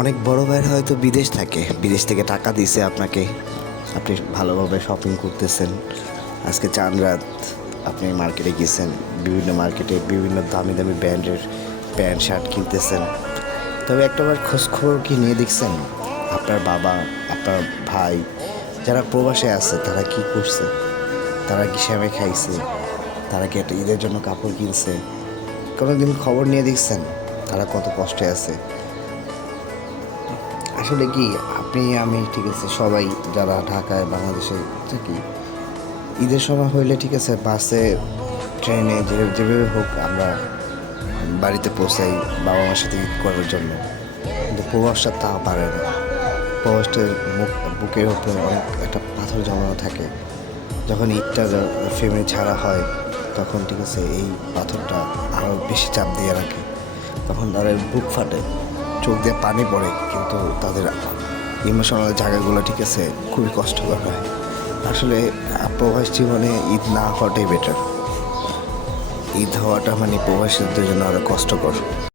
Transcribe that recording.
অনেক বড় ভাইয়ের হয়তো বিদেশ থাকে, বিদেশ থেকে টাকা দিয়েছে আপনাকে, আপনি ভালোভাবে শপিং করতেছেন। আজকে চাঁদ রাত আপনি মার্কেটে গেছেন, বিভিন্ন মার্কেটে বিভিন্ন দামি দামি ব্র্যান্ডের প্যান্ট শার্ট কিনতেছেন। তবে একটাবার খোঁজখবর কি নিয়ে দেখছেন আপনার বাবা, আপনার ভাই যারা প্রবাসে আছে তারা কি করছে? তারা কি সেমাই খাইছে? তারা কি একটা ঈদের জন্য কাপড় কিনছে? কোনো দিন খবর নিয়ে দেখছেন তারা কত কষ্টে আছে? আসলে কি আপনি আমি ঠিক আছে সবাই যারা ঢাকায় বাংলাদেশে থাকি, ঈদের সময় হইলে ঠিক আছে বাসে ট্রেনে যেভাবে হোক আমরা বাড়িতে পৌঁছাই বাবা মার সাথে ঈদ করার জন্য। কিন্তু প্রবাসটা তা পারে না। প্রবাসটার বুকের উপরে অনেক একটা পাথর জমানো থাকে। যখন ঈদটা ফ্যামিলি ছাড়া হয় তখন ঠিক আছে এই পাথরটা আরও বেশি চাপ দিয়ে রাখে। তখন তাদের বুক ফাটে, চোখ দিয়ে পানি পড়ে, কিন্তু তাদের ইমোশনাল জায়গাগুলো ঠিক আছে খুবই কষ্টকর হয়। আসলে প্রবাস জীবনে ঈদ না হওয়াটাই বেটার। ঈদ হওয়াটা মানে প্রবাসীদের জন্য আরও কষ্টকর।